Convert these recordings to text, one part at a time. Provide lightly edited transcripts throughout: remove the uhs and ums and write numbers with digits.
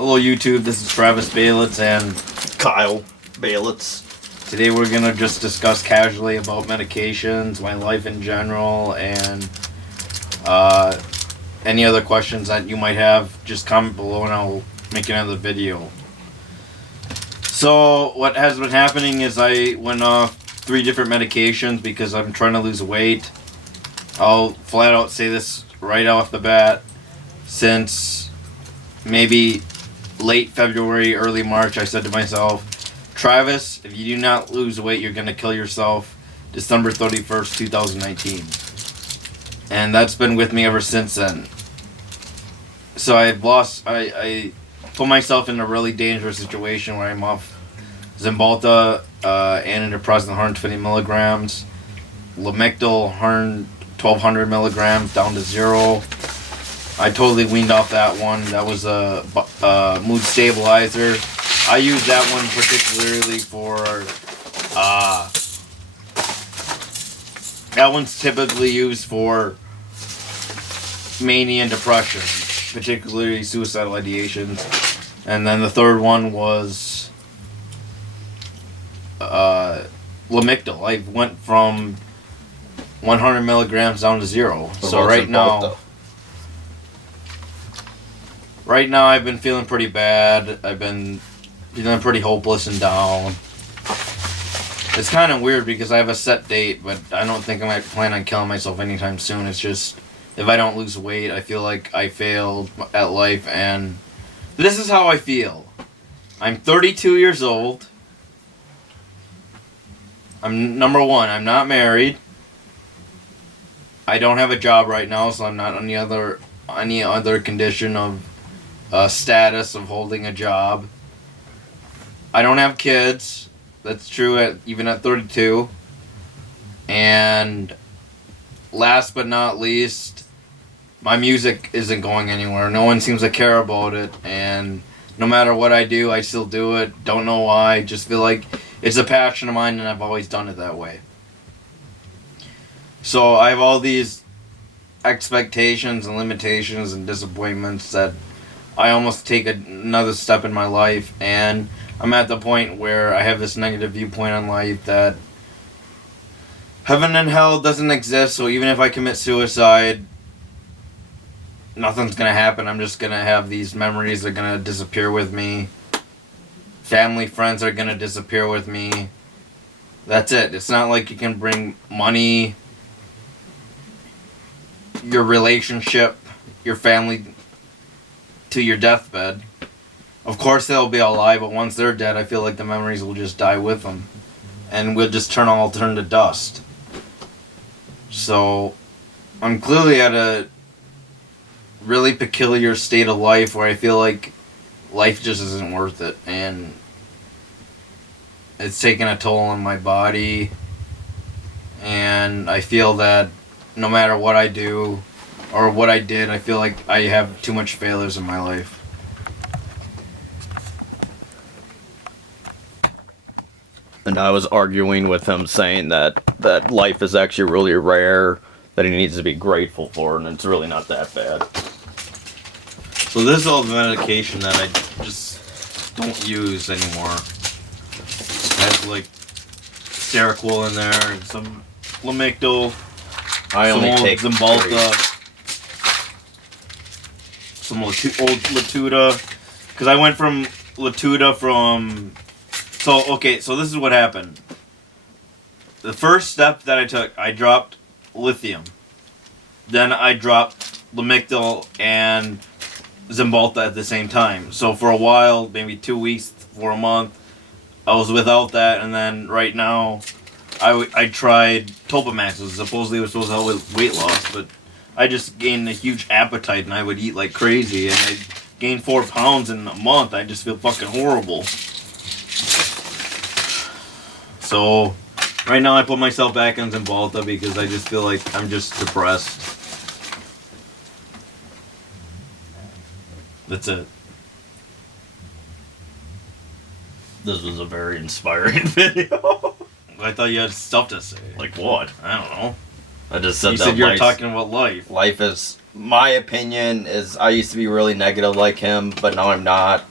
Hello YouTube, this is Travis Baylitz and Kyle Baylitz. Today we're going to just discuss casually about medications, my life in general, and any other questions that you might have. Just comment below and I'll make another video. So what has been happening is I went off 3 different medications because I'm trying to lose weight. I'll flat out say this right off the bat. Since maybe late February, early March, I said to myself, Travis, if you do not lose weight, you're going to kill yourself December 31st, 2019. And that's been with me ever since then. So I put myself in a really dangerous situation where I'm off cymbalta, antidepressant 120 milligrams, Lamictal 1200 milligrams down to 0. I totally weaned off that one. That was a mood stabilizer. I use that one particularly for, that one's typically used for mania and depression, particularly suicidal ideations. And then the third one was Lamictal. I went from 100 milligrams down to 0. So Right now I've been feeling pretty bad. I've been feeling pretty hopeless and down. It's kind of weird because I have a set date, but I don't think I might plan on killing myself anytime soon. It's just, if I don't lose weight, I feel like I failed at life, and this is how I feel. I'm 32 years old. Number one, I'm not married. I don't have a job right now, so I'm not on any other condition of status of holding a job. I don't have kids. That's true even at 32. And last but not least, my music isn't going anywhere. No one seems to care about it, and no matter what I do, I still do it. Don't know why. Just feel like it's a passion of mine, and I've always done it that way. So I have all these expectations and limitations and disappointments that I almost take another step in my life, and I'm at the point where I have this negative viewpoint on life that heaven and hell doesn't exist, so even if I commit suicide, nothing's going to happen. I'm just going to have these memories that are going to disappear with me. Family, friends are going to disappear with me. That's it. It's not like you can bring money, your relationship, your family to your deathbed. Of course they'll be alive, but once they're dead, I feel like the memories will just die with them, and we'll just turn to dust. So I'm clearly at a really peculiar state of life where I feel like life just isn't worth it, and it's taking a toll on my body, and I feel that no matter what I do or what I did, I feel like I have too much failures in my life. And I was arguing with him, saying that life is actually really rare, that he needs to be grateful for, and it's really not that bad. So this is all the medication that I just don't use anymore. It has like Seroquel in there and some Lamictal. I only take cymbalta, some old Latuda, because I went from Latuda from. So this is what happened. The first step that I took, I dropped Lithium. Then I dropped Lamictal and cymbalta at the same time. So for a while, maybe 2 weeks, for a month, I was without that, and then right now, I tried Topamax. Supposedly it was supposed to help with weight loss, but I just gained a huge appetite, and I would eat like crazy, and I gained 4 pounds in a month. I just feel fucking horrible. So right now I put myself back on cymbalta because I just feel like I'm just depressed. That's it. This was a very inspiring video. I thought you had stuff to say. Like what? I don't know. I just said You that said you were talking about life. Life is my opinion is I used to be really negative like him, but now I'm not.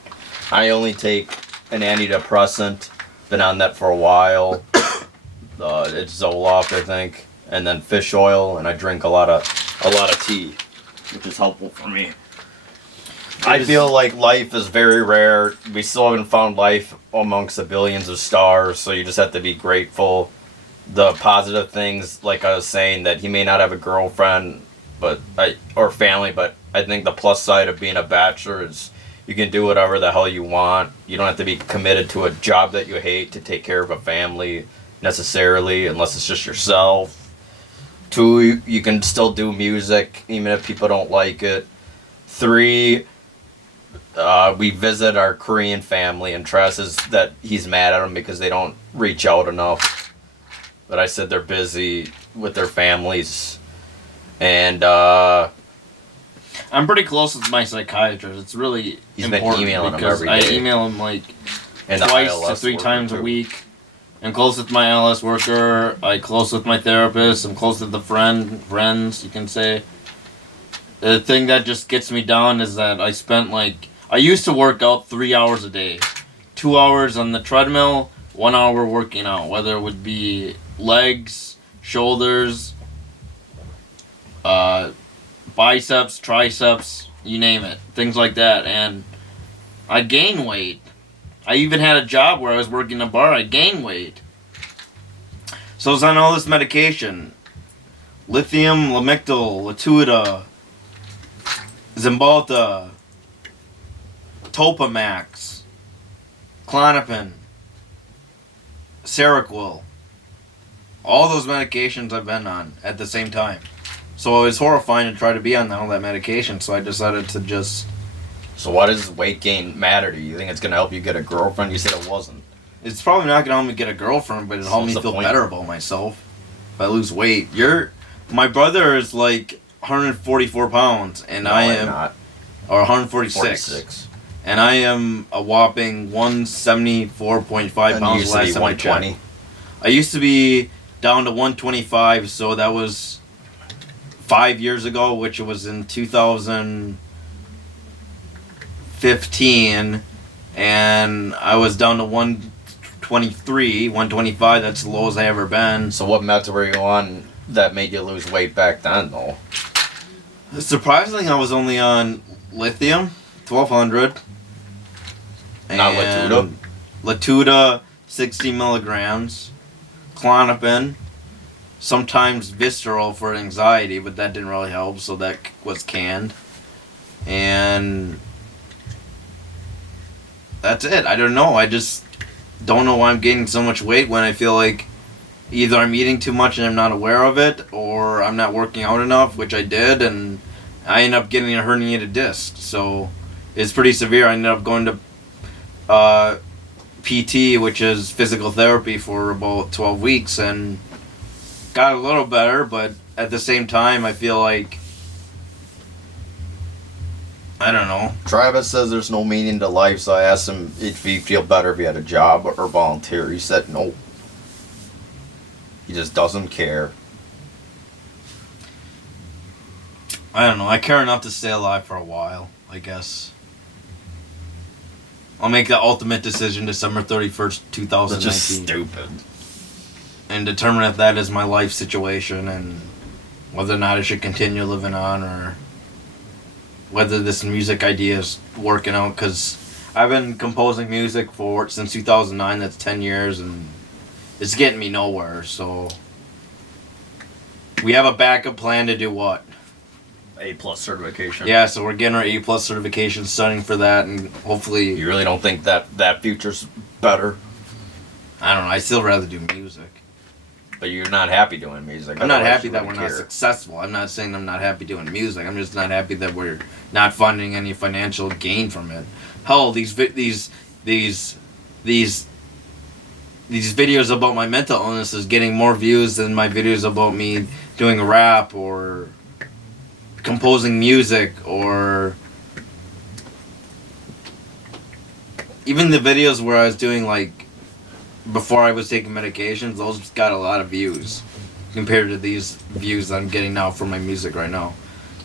I only take an antidepressant. Been on that for a while. It's Zoloft, I think, and then fish oil, and I drink a lot of tea, which is helpful for me. I feel like life is very rare. We still haven't found life amongst the billions of stars, so you just have to be grateful. The positive things, like I was saying, that he may not have a girlfriend, or family, but I think the plus side of being a bachelor is you can do whatever the hell you want. You don't have to be committed to a job that you hate to take care of a family necessarily, unless it's just yourself. 2, you can still do music even if people don't like it. 3, we visit our Korean family, and Travis says that he's mad at them because they don't reach out enough. But I said they're busy with their families. And I'm pretty close with my psychiatrist. It's really he's been important emailing him because every day. I email him like And twice to 3 times a week. I'm close with my LS worker. I'm close with my therapist. I'm close with the friends, you can say. The thing that just gets me down is that I used to work out 3 hours a day. 2 hours on the treadmill, 1 hour working out. Whether it would be legs, shoulders, biceps, triceps, you name it. Things like that. And I gained weight. I even had a job where I was working a bar. I gained weight. So I was on all this medication. Lithium, Lamictal, Latuda, Cymbalta, Topamax, Klonopin, Seroquel. All those medications I've been on at the same time. So it was horrifying to try to be on all that medication, so I decided to just... So why does weight gain matter to you? You think it's going to help you get a girlfriend? You said it wasn't. It's probably not going to help me get a girlfriend, but it'll help me feel better about myself if I lose weight. My brother is like 144 pounds, and No, I I'm am... not. Or 146. 46. And I am a whopping 174.5 And you pounds used to last be time I 120. checked. I used to be down to 125, so that was 5 years ago, which was in 2015, and I was down to 123, 125. That's the lowest I ever been. So what meds were you on that made you lose weight back then, though? Surprisingly, I was only on Lithium, 1200. Not and Latuda, 60 milligrams. Klonopin, sometimes Visceral for anxiety, but that didn't really help, so that was canned. And that's it. I don't know. I just don't know why I'm gaining so much weight when I feel like either I'm eating too much and I'm not aware of it, or I'm not working out enough, which I did, and I ended up getting a herniated disc. So it's pretty severe. I ended up going to PT, which is physical therapy, for about 12 weeks, and got a little better, but at the same time, I feel like, I don't know. Travis says there's no meaning to life, so I asked him if he'd feel better if he had a job or volunteer. He said no. He just doesn't care. I don't know. I care enough to stay alive for a while, I guess. I'll make the ultimate decision December 31st, 2019. That's just stupid. And determine if that is my life situation and whether or not I should continue living on, or whether this music idea is working out. Because I've been composing music since 2009. That's 10 years, and it's getting me nowhere. So we have a backup plan to do what? A+ certification. Yeah, so we're getting our A+ certification, studying for that, and hopefully... You really don't think that future's better? I don't know. I still rather do music. But you're not happy doing music. I'm not otherwise happy you that we're wouldn't not care. successful. I'm not saying I'm not happy doing music. I'm just not happy that we're not finding any financial gain from it. Hell, these videos about my mental illness is getting more views than my videos about me doing rap or composing music, or even the videos where I was doing, like, before I was taking medications. Those got a lot of views compared to these views that I'm getting now for my music right now.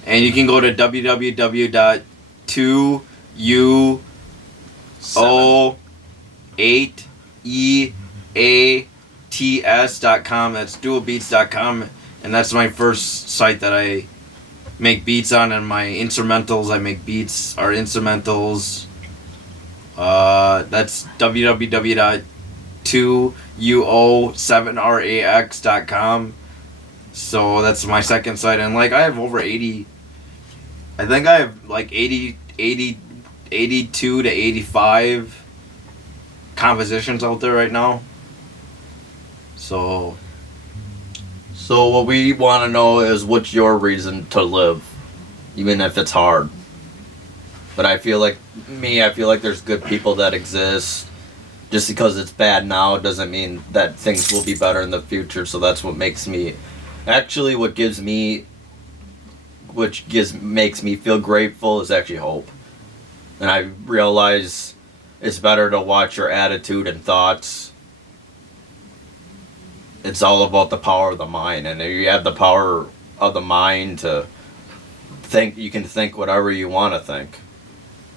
And you can go to www.2u08eats.com. That's duobeats.com. And that's my first site that I make beats on, and my instrumentals. I make beats or instrumentals. That's www.2u07rax.com. So that's my second site, and like I have over 80. I think I have like 82 to 85 compositions out there right now. So what we want to know is what's your reason to live, even if it's hard. But I feel like there's good people that exist. Just because it's bad now doesn't mean that things will be better in the future. So that's what makes me, actually, makes me feel grateful is actually hope. And I realize it's better to watch your attitude and thoughts. It's all about the power of the mind, and if you have the power of the mind to think, you can think whatever you want to think.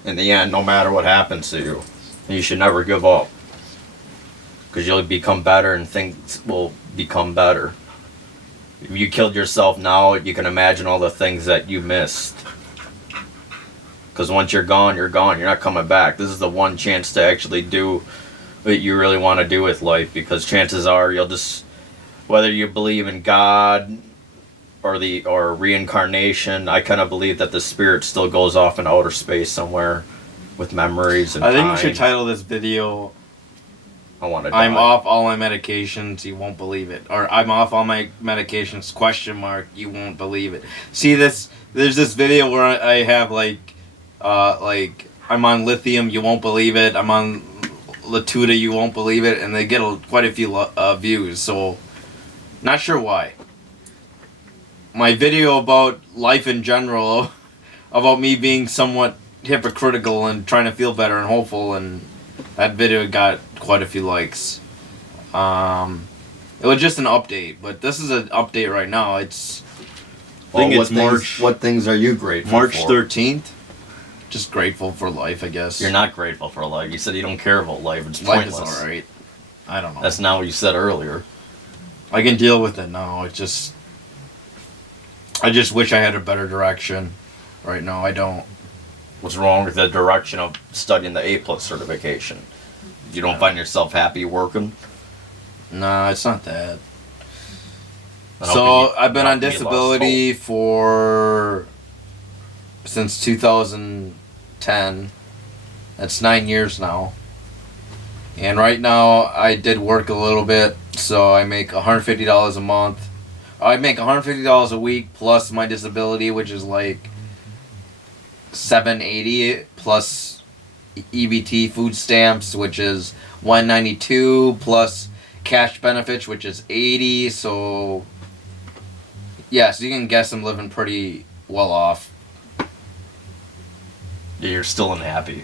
In the end, no matter what happens to you, you should never give up, because you'll become better and things will become better. If you killed yourself now, you can imagine all the things that you missed. Because once you're gone, you're gone. You're not coming back. This is the one chance to actually do what you really want to do with life, because chances are you'll just, whether you believe in God or reincarnation, I kind of believe that the spirit still goes off in outer space somewhere with memories and I think time. you should title this video, I'm I'm off all my medications, you won't believe it. Or I'm off all my medications, ? You won't believe it. See this, there's this video where I have like I'm on Lithium, you won't believe it. I'm on Latuda, you won't believe it. And they get quite a few views, so not sure why. My video about life in general, about me being somewhat hypocritical and trying to feel better and hopeful, and that video got quite a few likes. It was just an update, but this is an update right now. It's March. What things are you grateful March for? 13th. Just grateful for life, I guess. You're not grateful for life. You said you don't care about life. It's Life pointless. is alright. I don't know. That's not what you said earlier. I can deal with it now. I just wish I had a better direction. Right now, I don't. What's wrong with the direction of studying the A+ certification? You don't find yourself happy working? Nah, it's not that. Then how So, can you I've been not on be lost disability since 2010. That's 9 years now. And right now, I did work a little bit, so I make $150 a month. I make $150 a week plus my disability, which is like $780 plus EBT food stamps, which is $192 plus cash benefits, which is $80. So yeah, so you can guess I'm living pretty well off. Yeah, you're still unhappy.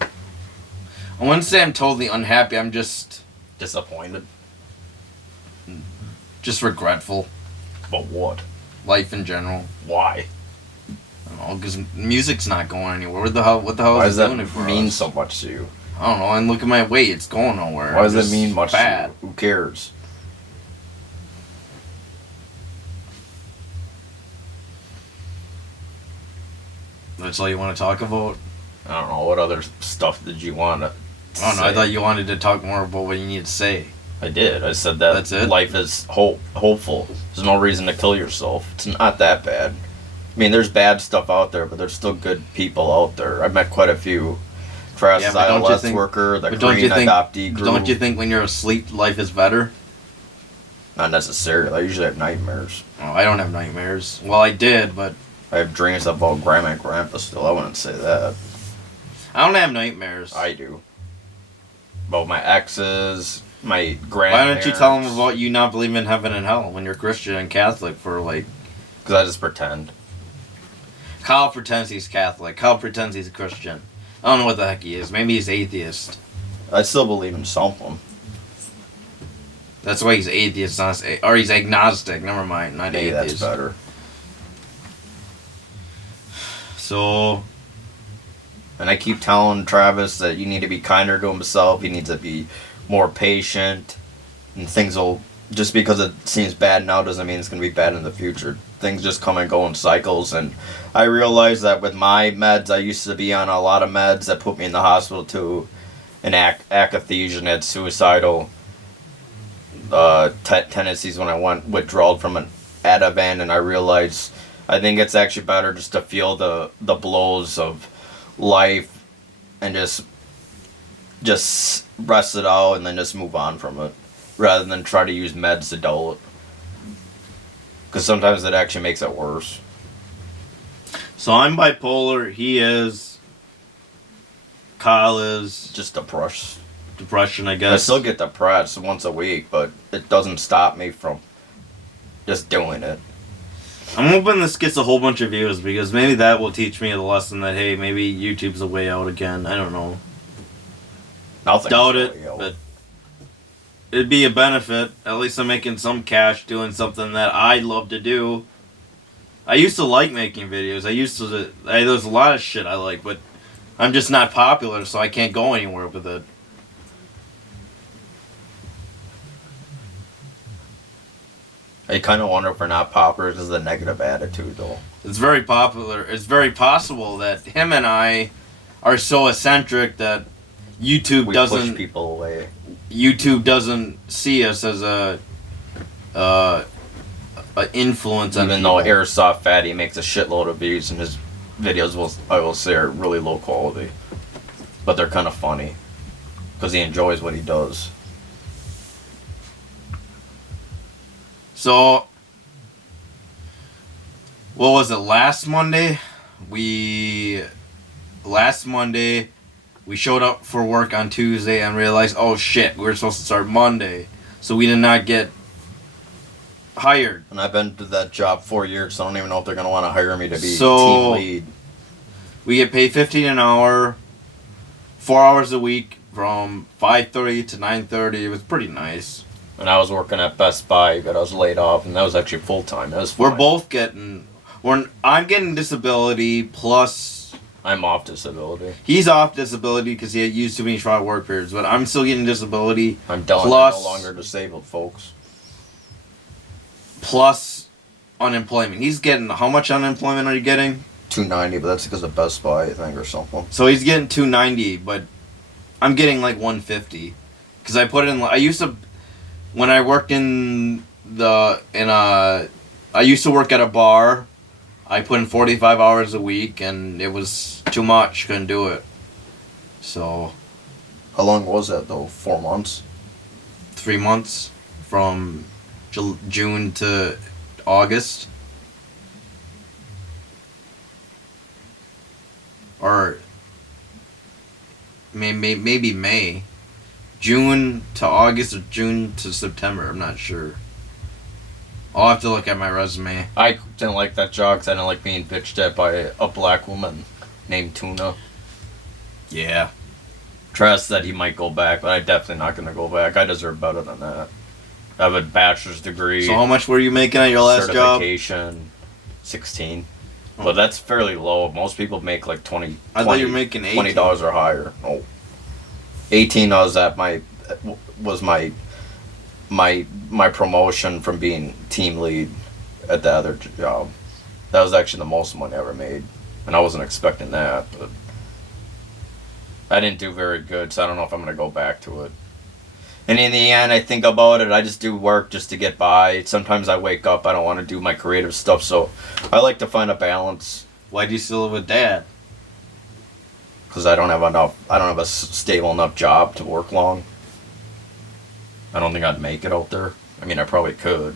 I wouldn't say I'm totally unhappy. I'm just Disappointed? regretful. But what? Life in general. Why? I don't know, because music's not going anywhere. What the hell Why is does it doing that it for mean us? so much to you? I don't know. And look at my weight; it's going nowhere. Why does I'm that mean just much fat. to you? Who cares? That's all you want to talk about? I don't know. What other stuff did you want to I don't know. say? I thought you wanted to talk more about what you need to say. I did. I said that That's it? life is hopeful. There's no reason to kill yourself. It's not that bad. I mean, there's bad stuff out there, but there's still good people out there. I've met quite a few. Yeah, but don't you Less think- worker, the but don't you Korean think- adoptee group. Don't you think when you're asleep, life is better? Not necessarily. I usually have nightmares. Oh, I don't have nightmares. Well, I did, but I have dreams about grandma and grandpa still. I wouldn't say that. I don't have nightmares. I do. About my exes, my Why grandparents. don't you tell them about you not believing in heaven and hell when you're Christian and Catholic for like... Because I just pretend. Kyle pretends he's Catholic. Kyle pretends he's a Christian. I don't know what the heck he is. Maybe he's atheist. I still believe in something. That's why he's atheist, or he's agnostic. Never mind, not Maybe that's atheist. better. So, And I keep telling Travis that you need to be kinder to himself. He needs to be more patient. And things will, just because it seems bad now doesn't mean it's going to be bad in the future. Things just come and go in cycles. And I realized that with my meds, I used to be on a lot of meds that put me in the hospital too. An akathisia and had suicidal tendencies when I went withdrawal from an Ativan. And I realized I think it's actually better just to feel the blows of life and just rest it out and then just move on from it rather than try to use meds to dull it, because sometimes it actually makes it worse. so I'm bipolar. He is. Kyle is Just depressed. depression, I I guess. still get depressed once a week, but it doesn't stop me from just doing it. I'm hoping this gets a whole bunch of views because maybe that will teach me the lesson that, hey, maybe YouTube's a way out again. I don't know. Nothing. Doubt it, but it'd be a benefit. At least I'm making some cash doing something that I love to do. I used to like making videos. There's a lot of shit I like, but I'm just not popular, so I can't go anywhere with it. I kind of wonder if we're not popular because of the negative attitude, though. It's very popular. It's very possible that him and I are so eccentric that YouTube We doesn't push people away. YouTube doesn't see us as a influence on Even though people. Airsoft Fatty makes a shitload of views and his videos, I will say, are really low quality. But they're kind of funny. Because he enjoys what he does. So, what was it, last Monday? Last Monday, we showed up for work on Tuesday and realized, oh shit, we were supposed to start Monday. So we did not get hired. And I've been to that job 4 years, so I don't even know if they're going to want to hire me to be So- team lead. We get paid $15 an hour, 4 hours a week from 5:30 to 9:30. It was pretty nice. And I was working at Best Buy, but I was laid off, and that was actually full time. That was fine. We're both getting... I'm getting disability, plus I'm off disability. he's off disability because he had used too many short work periods, but I'm still getting disability, I'm done. I'm Plus- no longer disabled, folks. plus unemployment. He's getting... How much unemployment are you getting? $290, but that's because of Best Buy, I think, or something. So he's getting $290, but I'm getting like $150 because I put in. I used to, when I worked I used to work at a bar. I put in 45 hours a week, and it was too much. Couldn't do it. So How long was that, though? 4 months? 3 months from June to August. Or maybe May. June to August or June to September. I'm not sure. I'll have to look at my resume. I didn't like that job because I didn't like being bitched at by a black woman named Tuna. Yeah. Travis said he might go back, but I'm definitely not going to go back. I deserve better than that. I have a bachelor's degree. So how much were you making at your last job? Certification, 16. Oh. But that's fairly low. Most people make like 20. I thought you were making $18. $20 or higher. Oh. 18 was at my promotion from being team lead at the other job. That was actually the most money I ever made, and I wasn't expecting that. But I didn't do very good, so I don't know if I'm gonna go back to it. And in the end, I think about it. I just do work just to get by. Sometimes I wake up, I don't want to do my creative stuff, so I like to find a balance. Why do you still live with Dad? Because I don't have a stable enough job to work long. I don't think I'd make it out there. I mean, I probably could.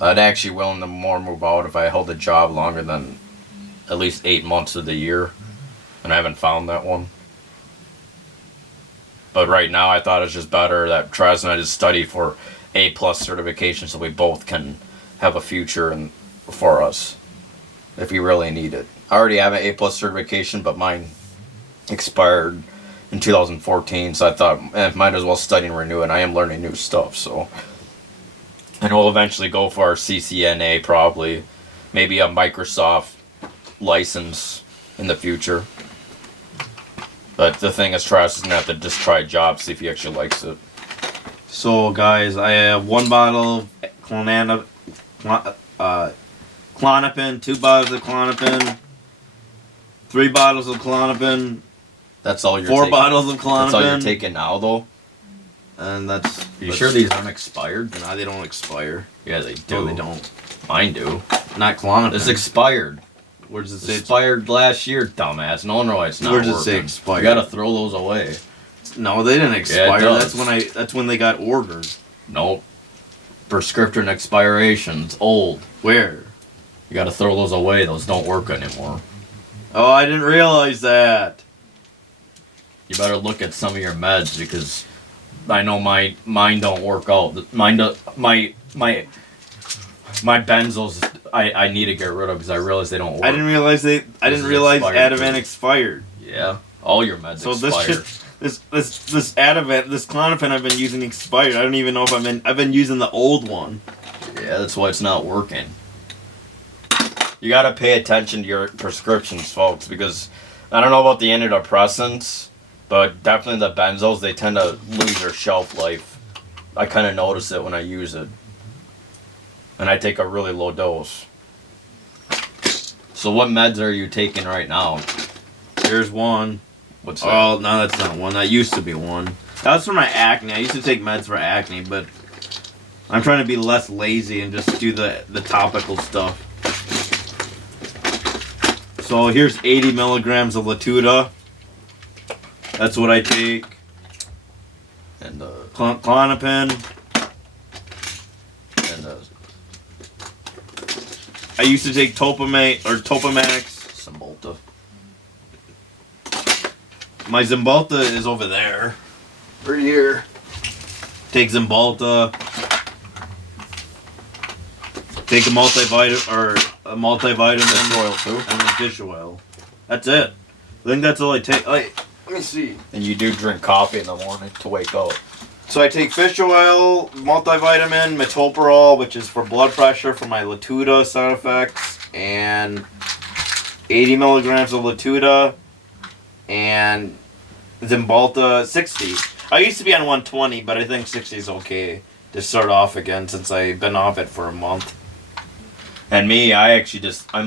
I'd actually willing to more move out if I held a job longer than at least 8 months of the year, and I haven't found that one. But right now, I thought it's just better that Travis and I just study for A+ certification so we both can have a future for us if we really need it. I already have an A+ certification, but mine expired in 2014, so I thought I might as well study and renew it. I am learning new stuff, so. And we'll eventually go for our CCNA probably, maybe a Microsoft license in the future. But the thing is, Travis is gonna have to just try a job, see if he actually likes it. So, guys, I have 1 bottle of Klonopin, 2 bottles of Klonopin, 3 bottles of Klonopin, That's all you're 4 taking. bottles of Klonopin. That's all you're taking now, though. And that's. You sure these aren't expired? Nah, they don't expire. Yeah, they do. No, they don't. Mine do. Not Klonopin. It's expired. Where does it say? Expired last year, dumbass. No wonder why it's not Where does it working. say expired? You gotta throw those away. No, they didn't expire. does. That's when they got ordered. Nope. Prescription expirations. Old. Where? You gotta throw those away. Those don't work anymore. Oh, I didn't realize that. You better look at some of your meds because I know mine don't work out. Mine do, my benzos I need to get rid of because I realize they don't work. I didn't realize expired Ativan too. expired. Yeah, all your meds So expire. this Ativan, this Klonopin I've been using expired. I don't even know if I've been using the old one. Yeah, that's why it's not working. You gotta pay attention to your prescriptions, folks, because I don't know about the antidepressants, but definitely the benzos, they tend to lose their shelf life. I kind of notice it when I use it. And I take a really low dose. So what meds are you taking right now? Here's one. What's that? Oh, no, that's not one. That used to be one. That was for my acne. I used to take meds for acne, but I'm trying to be less lazy and just do the topical stuff. So here's 80 milligrams of Latuda. That's what I take. And Klonopin. and I used to take Topamax. cymbalta. My cymbalta is over there. Right here. Take cymbalta. Take a multivitamin Fish oil too. and then fish oil. That's it. I think that's all I take. Let me see. And you do drink coffee in the morning to wake up. So I take fish oil, multivitamin, metoprolol, which is for blood pressure for my Latuda side effects, and 80 milligrams of Latuda, and Cymbalta 60. I used to be on 120, but I think 60 is okay to start off again since I've been off it for a month. And me, I'm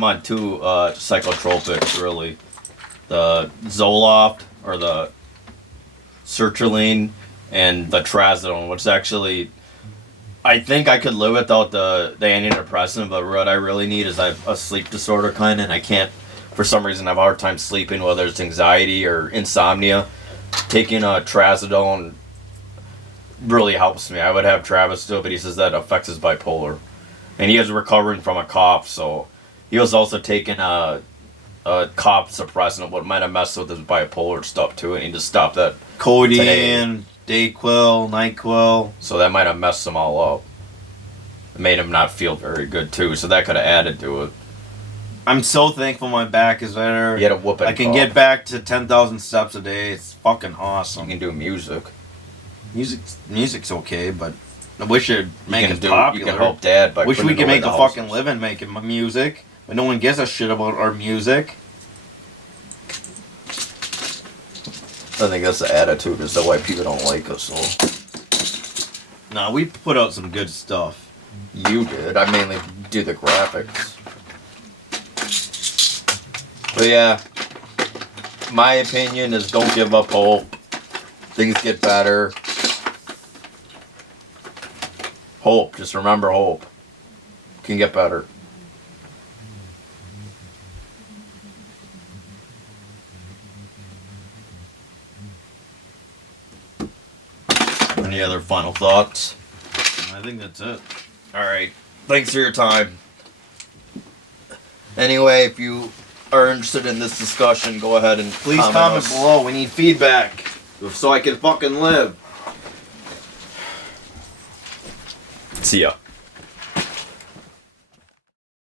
on 2 psychotropics really. The Zoloft, or the sertraline, and the trazodone, which actually, I think I could live without the antidepressant, but what I really need is I have a sleep disorder kind of, and I can't, for some reason, I have a hard time sleeping, whether it's anxiety or insomnia. Taking a trazodone really helps me. I would have Travis do it, but he says that affects his bipolar. And he is recovering from a cough, so he was also taking a cough suppressant, what might have messed with his bipolar stuff too, and he just stopped that. Codeine, Dayquil, NyQuil. So that might have messed him all up. It made him not feel very good too, so that could have added to it. I'm so thankful my back is better. You had a whooping I can cough. get back to 10,000 steps a day. It's fucking You awesome. can do music. Music's okay, but I wish it'd make it You popular. can help Dad by Wish we putting could away make the a fucking houses. living making music, but no one gives a shit about our music. I think that's the attitude, is that why people don't like us. So Nah, we put out some good stuff. you did. I mainly do the graphics. But yeah, my opinion is don't give up hope. Things get better. Hope. Just remember hope. Can get better. Any other final thoughts? I think that's it. Alright. Thanks for your time. Anyway, if you are interested in this discussion, go ahead and Please comment us. below. We need feedback so I can fucking live. See ya.